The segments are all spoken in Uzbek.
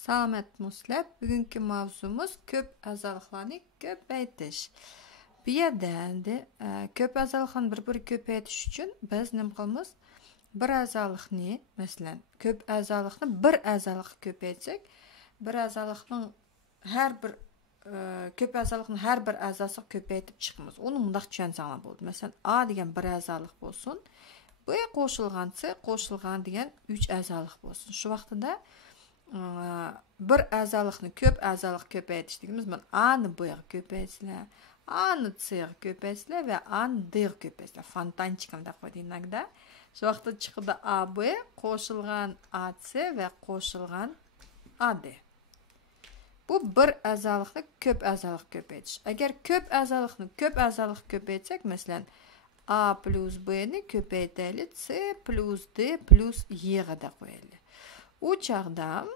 Selamet Muslep. Bugünkü mavzumuz köp azalıqlarını köpeytiş. Bu yerda endi köp azalıqlarni bir köpeytiş üçün biz nima qilamiz? Bir azalıqni, masalan, köp azalıqni bir azalıq köpeytsek, bir azalıqning her bir köp azalıqning her bir azası köpeytib chiqamiz. Onu mundaq tushansanglar bo'ldi. Masalan, A degan bir azalıq bo'lsin. Bu qo'shilgan degan 3 azalıq bo'lsin. Shu vaqtida bir azalıqni köp azalıq köpeytish deganimiz mana A'ni B'ga köpeytsizlar, A'ni C'ga köpeytsizlar ve A'ni D'ga köpeytsizlar. Fontanchikimda qo'ydi inakda. Shu vaqtda chiqdi AB qo'shilgan AC ve qo'shilgan AD. Bu bir azalıqni köp azalıq köpeytish. Agar köp azalıqni köp azalıq köpeytsek, masalan, A plus B'ni köpeytaylik, C plus D plus Y'ga da qo'yaylik. U chaqda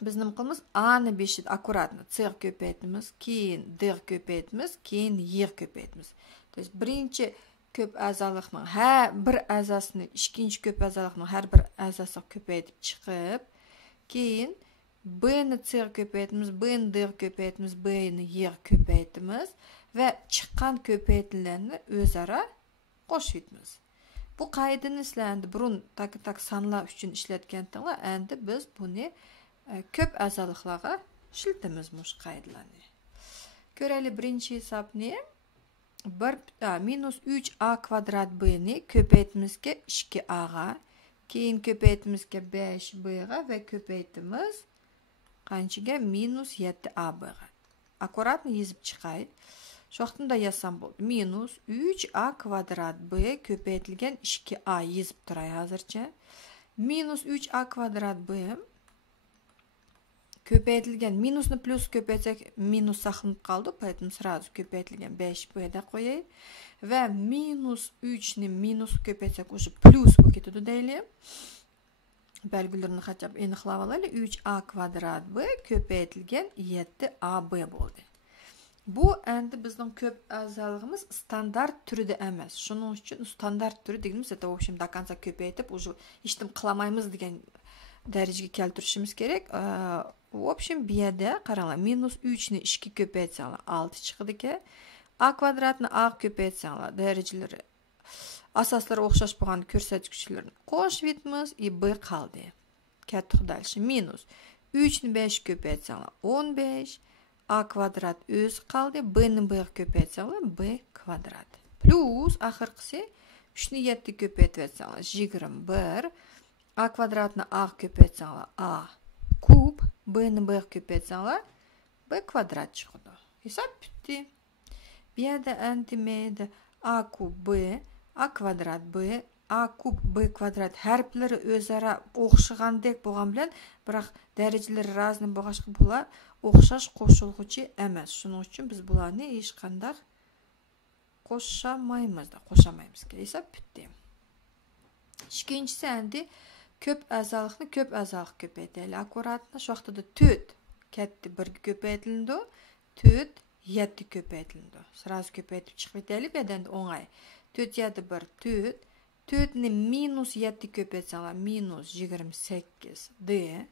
biz nima qilamiz? A'ni 5 akkuratni C'ga köpeytimiz, keyin D'ga köpeytimiz, keyin Y'ga köpeytimiz. To есть birinchi köp azalıqning bir azasini ikkinchi köp azalıqning har bir azasiga köpeytib chiqib, keyin B'ni C'ga köpeytimiz, B'ni D'ga köpeytimiz, B'ni Y'ga köpeytimiz ve chiqqan köpeytilarni o'zaro qo'shib. Bu qoidani sizlar burun tak sanlar uchun ishlatgandinglar, endi biz buni köp azalıqlarga ishlatamiz bu qoidalarni. Ko'raylik birinchi hisobni. Minus 3a kvadrat b'ni köpeytimizga 2a'ga, keyin köpeytimizga 5b'ga ve köpeytimiz qanchaga? Minus 7a b'ga. Akkuratni yezib chiqay. Şu vaqtimda yazsam bo'ldi. Minus 3a kvadrat b köpeytilgan 2a yezib turay hozircha. Minus 3a kvadrat b köpeytilgan, minusni plus köpeytsek minus saqlanib qoldi. Поэтому сразу köpeytilgan 5b'da qo'yay ve minus 3ni minus köpeytsek уже plus bo'lib ketadi deylik. Belgilerini qachab aniqlab olaylik. 3a kvadrat b köpeytilgan 7ab bo'ldi. Bu endi bizning köp azalığımız standart türüde emas. Şunun için standart türü dediğimiz это в общем до конца köpeytib уже iştim qılamaymiz degan derecege keltirishimiz kerak. В общем bu yerda qaranglar, minus 3ni 2 köpeytsanglar 6 chiqadi ki. A kvadratni A köpeytsanglar dereceleri asoslari o'xshash bo'lgan ko'rsatkichlarni qo'shib yetmiz, B qoldi. Ketdik dальше. Minus 3ni 5 köpeytsanglar 15, A kvadrat öz qaldi, B'ni B'ga köpeytsanglar B kvadrat. Plus axirqisi 3ni 7 köpeytsanglar 21, A kvadratni A köpeytsanglar A kub, B'ni B'ga köpeytsanglar B kvadrat chiqadi. Hisob bitdi. Bu yerda antimayda A kub B, A kvadrat B, A kub B kvadrat harflari o'zaro o'xshagandek bo'lgan bilan, biroq darajalari razli bo'lg'ashqa bular o'xshash qo'shilg'uchi emas. Shuning uchun biz bularni hech qanday qo'shamaymiz. Hisob bitdi. Ikkinchisi endi köp azalıqni köp azalıq köpeytaylik. Akkuratni shu vaqtida 4 katta 1 köpeytildi, 4 7 köpeytildi. Sırası köpeytib chiqib ketaylik, endi o'ng'ay. 4 7 1 4. 4ni minus 7 köpeytsanglar minus 28 d.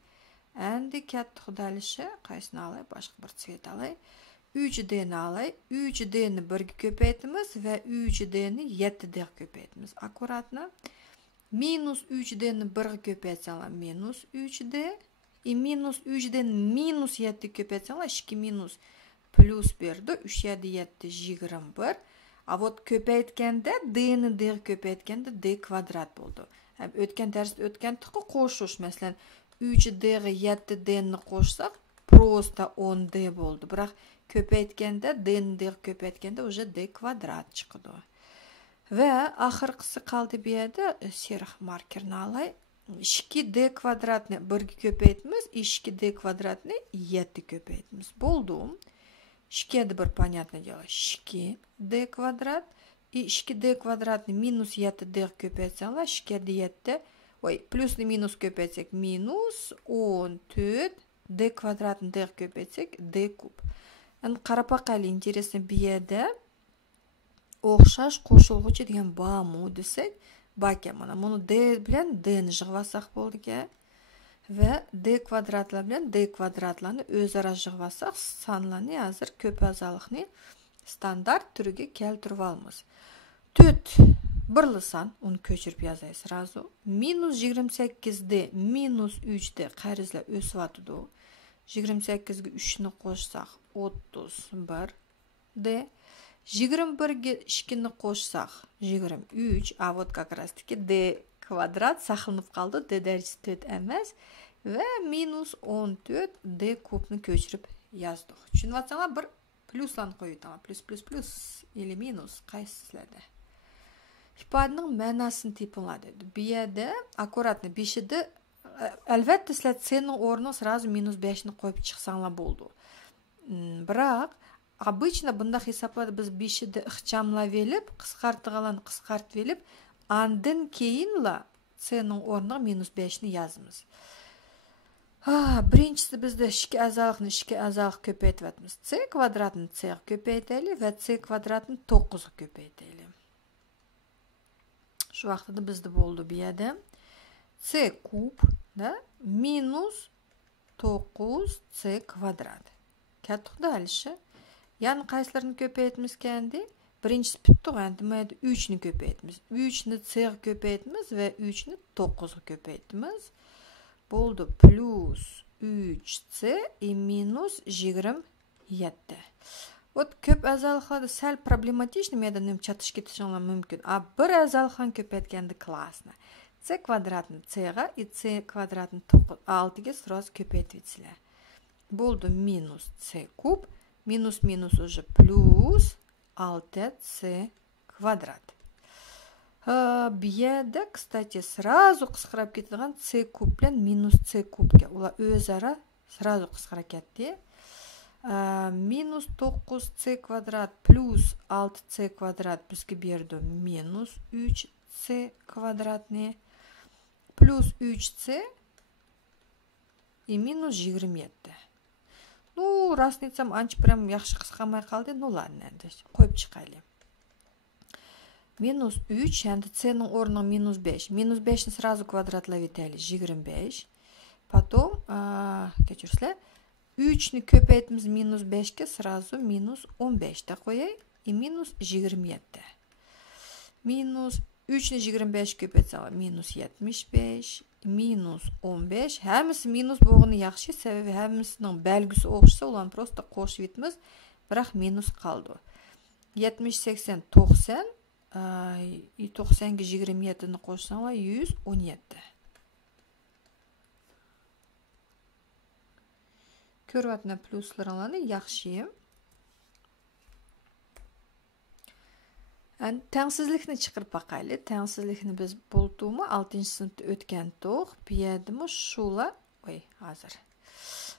Endi katta xudalishi qaysini olay? Boshqa bir svet olay. 3d'ni olay. 3d'ni 1ga köpeytimiz ve 3d'ni 7d'ga köpeytimiz. Akkuratni minus 3d'ni 1ga köpeytsanglar minus 3d. Minus 3d'ni minus 7 köpeytsanglar 2 minus plus 1'di. 3 7 7 21. A вот köpeytkende d'ni d'ga köpeytkende d kvadrat bo'ldi. O'tgan darsda o'tgandik-ku qo'shish, masalan 3d'ga 7d'ni qo'shsak просто 10d bo'ldi. Biroq köpeytkende d'ni d'ga köpeytkende уже d kvadrat chiqdi. Ve axirqisi qoldi bu yerda serih markerni olay. 2d kvadratni 1ga köpeytimiz, 2d kvadratni 7 köpeytimiz. Bo'ldi. 2'de bir понятное дело 2d kvadrat и 2d kvadratni minus 7d köpeytsanglar 2'de 7 plusni minus köpeytsek minus 14 d kvadratni d köpeytsek d kub. Endi qarab baqaylik, интересно bu yerda o'xshash qo'shilg'uchi degan bormi desak, baka mana buni d bilan d ni yig'ib olsak bo'ldi-ki. ve d kvadratlar bilen d kvadratlarni o'zaro yig'ib olsak, sonlarni hozir ko'p a'zolikni standart turiga keltirib olamiz. 4 birli son, uni ko'chirib yozay sразу. Minus 28d minus 3d qarizlar o'syapti. 28 ga 3 ni qo'shsak 31d. 21 ga 2 ni qo'shsak 23. A вот как раз таки d kvadrat saqlanib qoldi. D darajasi 4 emas ve minus 14 d kubni ko'chirib yozdik. Tushunyapsizlar? Bir pluslarni qo'ydim. Plus или minus qaysi sizlarda? İfadenin ma'nosini tepinglar dedi. Bu yerda akkuratni 5'de albatta sizlar c'ning o'rniga sразу minus 5 ni qo'yib chiqsanglar bo'ldi. Biroq обычно bunda hisoblarda biz 5'de ixchamlab elib, qisqartirganlarni qisqartib elib, andan keyinla c'ning o'rniga minus 5 ni yozamiz. Birinchisi bizda 2 a'zolikni 2 a'zolik ko'paytiryapmiz. C kvadratni c ga ko'paytaylik va c kvadratni 9 ga ko'paytaylik. Şu vaqtida bizda bo'ldi bu yerda c kub da minus 9c kvadrat. Kattiq dalishi. Yani qaysilarini ko'paytimiz endi? Birinchisi bitdi, endi mayda 3 ni ko'paytimiz. 3 ni c ga ko'paytimiz va 3 ni 9 ga ko'paytimiz. Bo'ldi plus 3c minus 27. Вот ko'p a'zoliklarda sal problematik meda nim chatish ketishinglar mumkin. Bir a'zolikni ko'paytganda klassni. C kvadratni c ga c kvadratni 6 ga sразу ko'paytiribsizlar. Bo'ldi minus c kub minus уже plus 6c kvadrat. Bu yerda, kстати, sразу qisqarib ketadigan c kub bilan minus c kubga ular o'zaro sразу qisqarib ketdi. Minus 9c kvadrat plus 6c kvadrat bizga berdi minus 3c kvadratni plus 3c и minus 27. Ну, rasnitsam ancha prям yaxshi qisqarmay qoldi. Ну, ладно, endi qo'yib chiqaylik. Minus 3, endi c ning o'rniga minus 5. Minus 5 ni sразу kvadratlab etaylik. 25. Потом, kechirsizlar, 3 ni ko'paytimiz minus 5 ga sразу minus 15 da qo'yay. Minus 27. Minus 3 ni 25 ko'paytsam minus 75. Minus 15. Hammasi minus bo'lgani yaxshi, sababi hammasining belgisi o'xshasa, ularni prosta qo'shib etamiz. Biroq minus qoldi. 70 80 90 90 ga 27 ni qo'shsanglar 117. Ko'ryapman pluslarni yaxshi. Tengsizlikni chiqarib baqaylik. Tengsizlikni biz bo'ltimi 6-sinfda o'tgandik. Bu yerdami shular, hozir.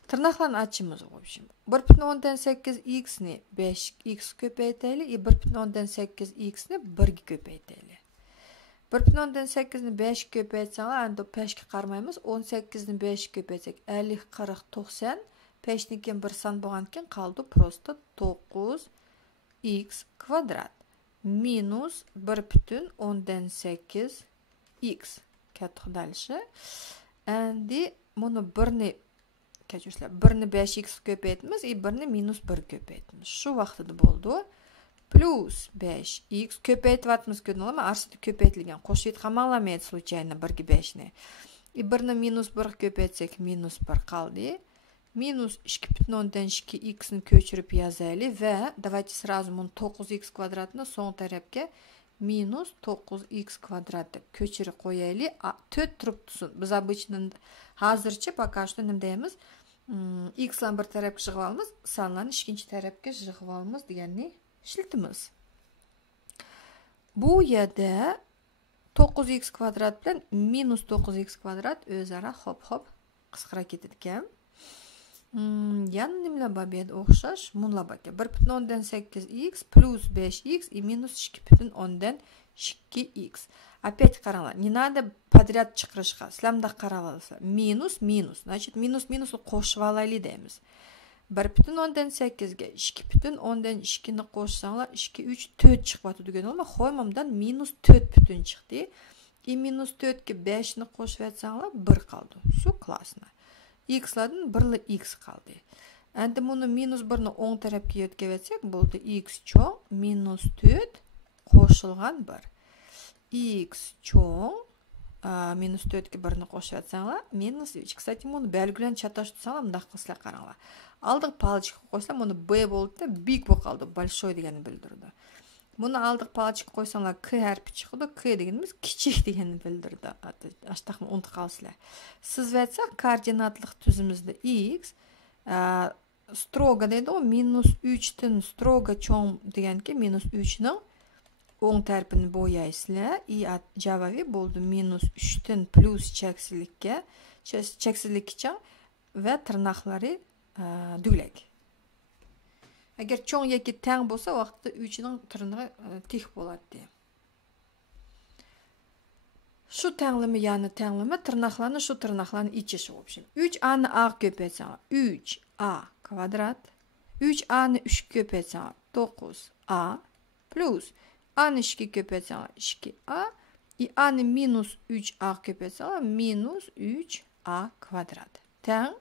Tirnoqlarni ochimiz o'xshim. 1.8x ni 5x ko'paytaylik, 1.8x ni 1 ga ko'paytaylik. 1.8 ni 5 ga ko'paytsanglar, endi 5 ga qarmaymiz. 18 ni 5 ga ko'paytsak 50 40 90. 5 ni keyin 1 son bo'lgan ekan qoldi prosta 9x kvadrat minus 1.8x katta dalishi. Endi buni 1 ni kechirsizlar, 1 ni 5x ko'paytamiz, 1 ni minus 1 ko'paytamiz. Shu vaqtida bo'ldi. Plus 5x ko'paytyapmiz ko'rdinglarmi? Aslida ko'paytirilgan. Qo'shib qamanglamaydi случайно 1 ga 5 ni. 1 ni minus 1 ko'paytsak minus 1 qoldi. Minus 2.2x ni ko'chirib yozaylik va давайте сразу buni 9x kvadratni so'ng tarafga minus 9x kvadrat deb ko'chirib qo'yaylik. 4 turib tursin. Biz обычно hozircha пока что nima deymiz? X bilan bir tarafga yig'ib olamiz, sonlarni ikkinchi tarafga yig'ib olamiz deganni ishlatamiz. Bu yerda 9x kvadrat bilan minus 9x kvadrat o'zaro hop qisqarib ketadi ekan. Yana nimalar bor bu yerda o'xshash? Bunlar bor ekan. 1.8x plus 5x и minus 2.2x. Опять qaranglar. Не надо подряд chiqarishga. Sizlarda qarab olsa. Minus. Значит, minus qo'shib olaylik deymiz. 1.8 ga 2.2 ni qo'shsanglar 2 3 4 chiqyapti degan bo'lma. Xo'ymamdan minus 4 butun chiqdi. minus 4'ke 5'ni qo'shib etsanglar 1 qoldi. Shu klassna. X'lardan 1 x qoldi. Endi buni minus 1'ni o'ng tarafga yetkazib etsak bo'ldi. X cho'ng minus 4 qo'shilgan 1. X cho'ng minus 4'ke 1'ni qo'shib etsanglar minus 3. Kстати, buni belgilarni chatosh tutsanglar, bunday qilsanglar qaranglar. Aldiq palachiga qo'ysam, buni b bo'ldi, big bo'lib qoldi, большой deganini bildirdi. Buni aldiq palachiga qo'ysanglar, k harfi chiqdi. K deganimiz kichik deganini bildirdi. Ashtaqni unutib qolsizlar. Siz vatsak koordinatlik tuzimizda x strogo deydi, o minus 3 dan strogo cho'ng deganki minus 3 ning o'ng tarafini bo'yaysizlar. Javobi bo'ldi minus 3 dan plus cheksizlikcha va tirnoqlari duglak. Agar cho'ng yoki teng bo'lsa, vaqtida 3 ning tirnog'i tik bo'ladi. Shu tenglimi, ya'ni tenglimi tirnoqlarni shu tirnoqlarni ichishi в общем. 3a ni a ko'paytsang 3a kvadrat. 3a ni 3 ko'paytsang 9a plus a ni 2 ko'paytsang 2a a ni minus 3a ko'paytsang minus 3a kvadrat. Teng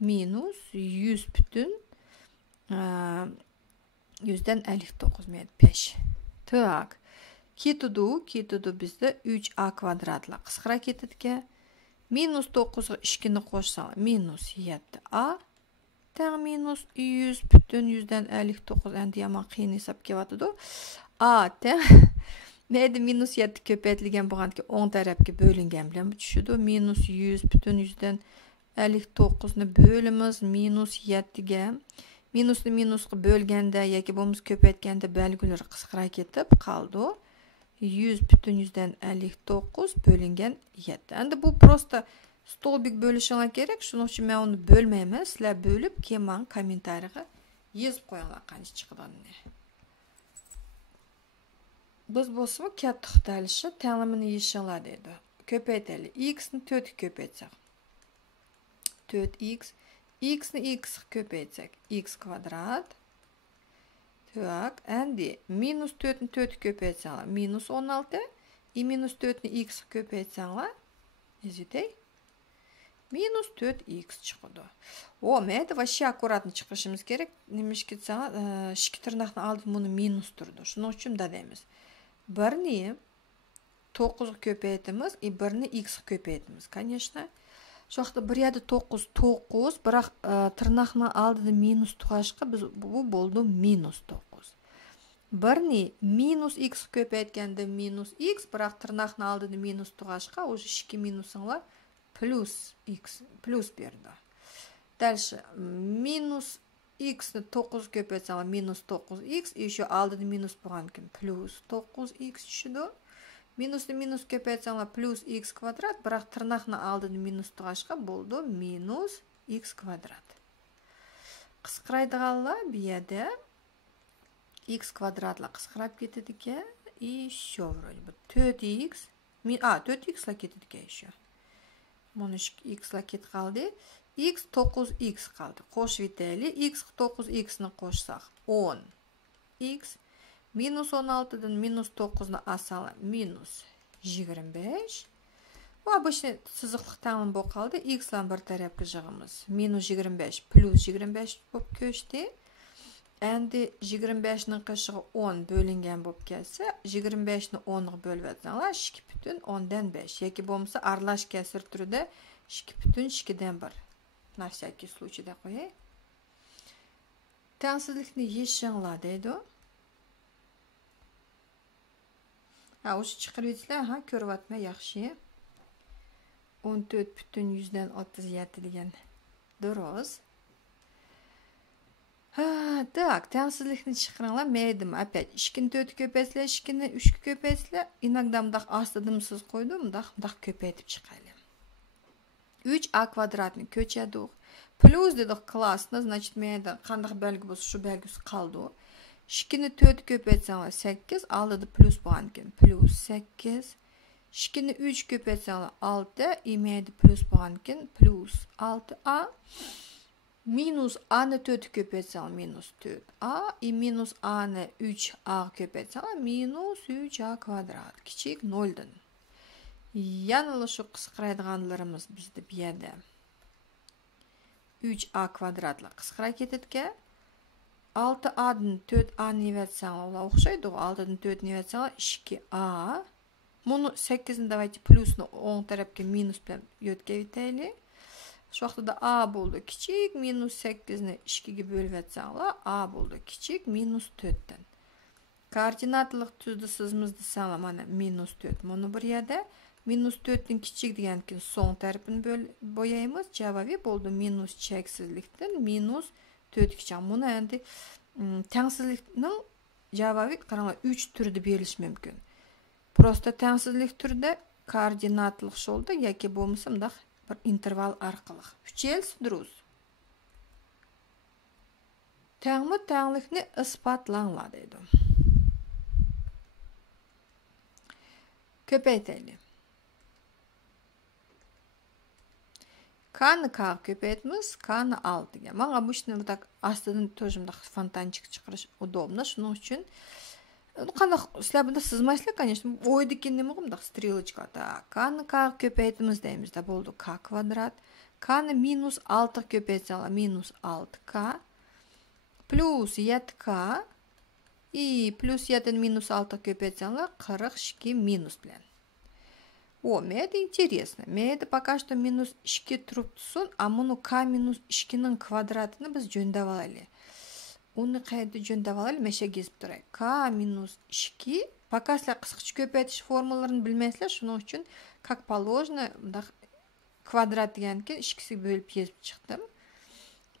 minus 100 butun 100'den 59 metre 5. Tak. Ketidu bizde 3a kvadratla qisqara ketadiki. Minus 9'ga 2'ni qo'shsang minus 7a. Teng minus 100 butun 100'den 59. Endi yomon qiyin hisob kelyapti. A teng neydi minus 7 ko'paytirilgan bo'lganki o'ng tarafga bo'lingan bilan tushadi. Minus 100 butun 100'den 59 ni bo'limiz minus 7 ga. Minusni minusga bo'lganda yoki bo'lmasa ko'paytganda belgilar qisqara ketib qoldi. 100 butun 100'den 59 bo'lingan 7. Endi bu prosta stolbik bo'lishinglar kerak. Shuning uchun men uni bo'lmayman. Sizlar bo'lib keyin kommentariyaga yozib qo'yinglar qancha chiqganini. Biz bo'lsa katta to'xtalishi tenglimini yechinglar dedi. Ko'paytaylik. X ni 4 ko'paytsak 4x, x ni x ko'paytsak x kvadrat. Tak, endi minus 4 ni 4 ko'paytsanglar minus 16, minus 4 ni x ko'paytsanglar yozaylik minus 4x chiqadi. O, mayda вообще akkuratni chiqarishimiz kerak. Nimish ketsanglar, ikki tirnoqni oldin buni minus turdi. Shuning uchun da deymiz. 1 ni 9 ko'paytimiz, 1 ni x ko'paytimiz. Конечно. Şu vaqtda bir yerda 9, biroq tirnoqni oldida minus turg'ashqa biz bu bo'ldi minus 9. 1 ni minus x ko'paytganda minus x, biroq tirnoqni oldida minus turg'ashqa o'sha 2 minusinglar plus x plus berdi. Dальше minus x ni 9 ko'paytsanglar minus 9x, shu oldida minus bo'lgankin plus 9x tushdi. Minusni minus ko'paytsanglar plus x kvadrat, biroq tirnoqni oldida minus turg'ashqa bo'ldi minus x kvadrat. Qisqaraydiganlar bu yerda x kvadratlar qisqarib ketadi ekan. Еще вроде бы 4x 4x lar ketadi ekan еще. Mana shu x lar ketib qoldi. X 9x qoldi. Qo'shib yetaylik. X 9x ni qo'shsak 10x minus 16'dan minus 9'ni alsanglar minus 25. Bu обычный chiziqli ta'lim bo'lib qoldi. X bilan bir tarafga yig'imiz minus 25 plus 25 bo'lib ko'chdi. Endi 25 ning qishig'i 10 bo'lingan bo'lib kelsa, 25 ni 10 ga bo'lib etsanglar 2,10dan 5 yoki bo'lmasa aralash kasr turida 2,2dan 1. Na всякий случайda qo'yay. Tengsizlikni yechinglar deydi. O'sha chiqaryapsizlar, ko'ryapman yaxshi. 14,100'dan 37 degan. Durust. Так, tengsizlikni chiqaringlar. Maydim, опять 2 ni 4 ko'paytsizlar, 2 ni 3 ko'paytsizlar, inogda mundaq ostidimsiz qo'ydim, mundaq ko'paytib chiqaylik. 3a kvadratni ko'chadik. Plus dedik klassni, значит, menda qanday belgi bo'lsa, shu belgisi qoldi. 2 ni 4 ko'paytsanglar 8, oldida plus bo'lgankin plus 8. 2 ni 3 ko'paytsanglar 6, imeydi plus bo'lgankin plus 6a. Minus a ni 4 ko'paytsanglar minus 4a, minus a ni 3a ko'paytsanglar minus 3a kvadrat. Kichik 0'dan. Yana shu qisqaradiganlarimiz bizda bu yerda 3a kvadratli qisqara ketadiga 6a'dan 4a'ni yavatsanglar o'xshaydi. 6dan 4ni yavatsanglar 2a. Bunu 8ni давайте plusni o'ng tarafga minus bilan yo'tkaytaylik. Şu vaqtida a bo'ldi kichik, minus 8ni 2 ga bo'lib atsanglar, a bo'ldi kichik, minus 4 dan. Koordinatlik tuzda sizimiz desanglar mana minus 4. Bunu bir yerda minus 4 dan kichik degan keyin so'ng tarafini bo'yaymiz. Javobi bo'ldi minus cheksizlikdan minus 4 gacha. Buni endi tengsizlikning javobi qaranglar 3 turda berilishi mumkin. Prosta tengsizlik turda koordinatlik yo'lda yoki bo'lmasa bunday bir interval orqali. Uchelsi durust. Tenglikni isbotlanglar deydi. Ko'paytaylik. K'ni K ko'paytmiz, K'ni 6 ga. Menga bu ishni budak astidan tojimda fontanchik chiqarish удобно. Shuning uchun qanday sizlar bunda sizmaysizlar, конечно. O'ydiki nima qilmoq strelочка. K'ni K ko'paytimiz deymizda bo'ldi K kvadrat. K'ni minus 6 ko'paytsanglar minus 6K plus 7K и plus 7 minus 6 ko'paytsanglar 42 minus bilan. О, мне это интересно. Мне это пока что минус 2 turibdi, а bunu K minus 2ning kvadratini biz jo'ndab olaylik. Uni qayerda jo'ndab olaylik? Mesha gezib turay. K minus 2. Пока sizlar qisqacha ko'paytirish formularini bilmaysizlar, shuning uchun как положено kvadrat degan keyin 2siga bo'lib yozib chiqdim.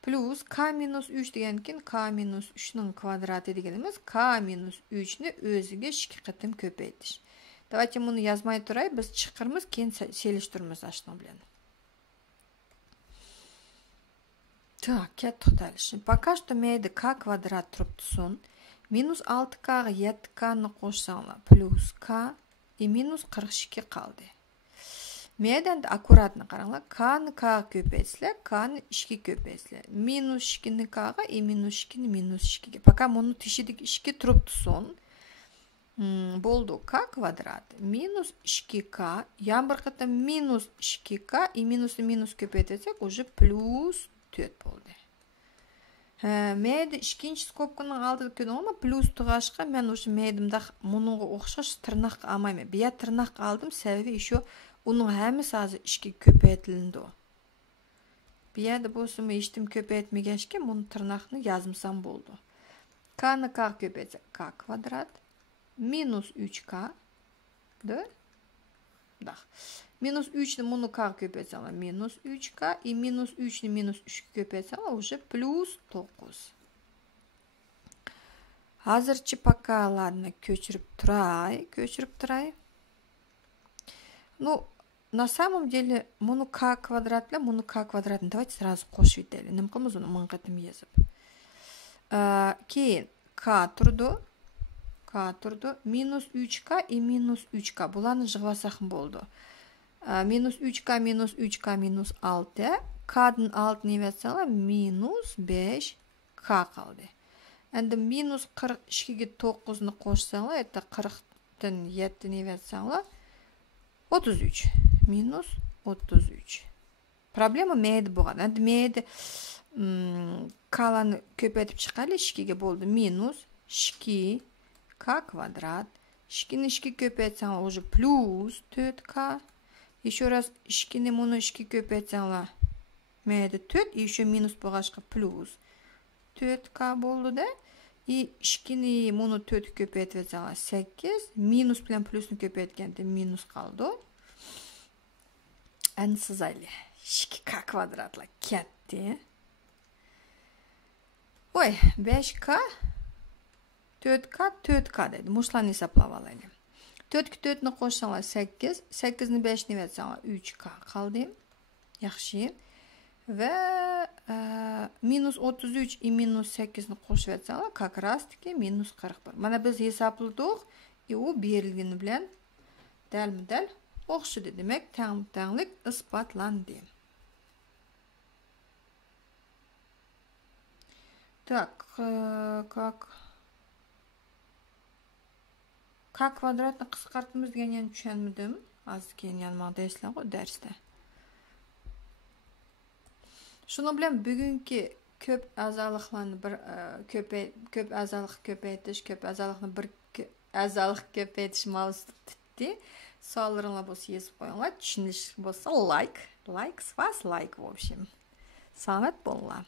Plus K minus 3 degan keyin K minus 3ning kvadrati deganimiz K minus 3ni o'ziga 2 qatim ko'paytirish. Давайте bunu yazmay turay, biz chiqirmiz, keyin selishtiramiz ashno bilan. Так, to'xtalish. Пока что meyda K kvadrat turibdi. Minus 6K ga 7K'ni qo'shsanglar plus K и minus 42 qoldi. Meydan akkuratni qaranglar. K'ni K ko'paytsizlar, K'ni 2 ko'paytsizlar. Minus 2ni K ga и minus 2ni minus 2 ga. Пока bunu teshidagi 2 turibdi. Bo'ldi K kvadrat minus 2K, yan bir qatam minus 2K и minusni minus ko'paytirsak, уже plus 4 bo'ldi. Meyda ikkinchi skobkaning oldida ko'rdingmi? Plus tug'ashqa men o'sha meydimda bunga o'xshash tirnoq olmayman. Bu yer tirnoq oldim, sababi shu uning hammasi hozir 2 ko'paytirildi. Bu yerda bo'lsa-mu eshitdim ko'paytmagashga, buni tirnoqni yozmasam bo'ldi. K'ni K ko'paytsa K kvadrat minus 3K да? Да. Minus 3ni bunu K ko'paytsanglar minus 3K и minus 3ni minus 3 ko'paytsanglar уже plus 9. Hozircha pakalarni ko'chirib turay. Ну, на самом деле, bunu K kvadrat bilan bunu K kvadratni давайте сразу qo'shib yetaylik. Nima qilamiz uni ming qatim yozib. Keyin K turdi. Minus 3K и minus 3K. Bularni yig'vasak bo'ldi. Minus 3K minus 3K minus 6. K'dan 6ni yozsanglar minus 5K qoldi. Endi minus 42 ga 9ni qo'shsanglar, etta 40dan 7ni yozsanglar 33. Minus 33. Problema meyda bo'lgan. Endi meyda K'larni ko'paytirib chiqaylik, 2 ga bo'ldi. Minus 2 K kvadrat. 2ni 2 ko'paytsanglar уже plus 4K. Еще раз 2ni bunu 2 ko'paytsanglar mayda 4 и еще minus bo'lg'ashqa plus 4K bo'ldi-da. И 2ni bunu 4 ko'paytsanglar 8, minus bilan plusni ko'paytganda minus qoldi. Endi sizaylik. 2K kvadratlar ketdi. Voy, 5K 4K deydi. Mushlarni hisoblab olaylik. 4 ga 4ni qo'shsanglar 8, 8ni 5ni yozsanglar 3K qoldi. Yaxshi. Va minus 33 и minus 8ni qo'shib yozsanglar, как раз таки minus 41. Mana biz hisobladik, u berilgani bilan dalma-dal o'xshadi. Demak, tanglik isbotlandi. Так, как K kvadratni qisqartimiz degan tushunmadim. Hozir keyin yana derslar qo'y darsda. Shuning bilan bugungi ko'p a'zoliklarni bir ko'p a'zolik ko'paytirish, ko'p a'zolikni bir a'zolik ko'paytirish mavzusi tutdi. Savollaringlar bo'lsa yozib qo'yinglar. Tushunish bo'lsa like, was like в общем. Salomat bo'linglar.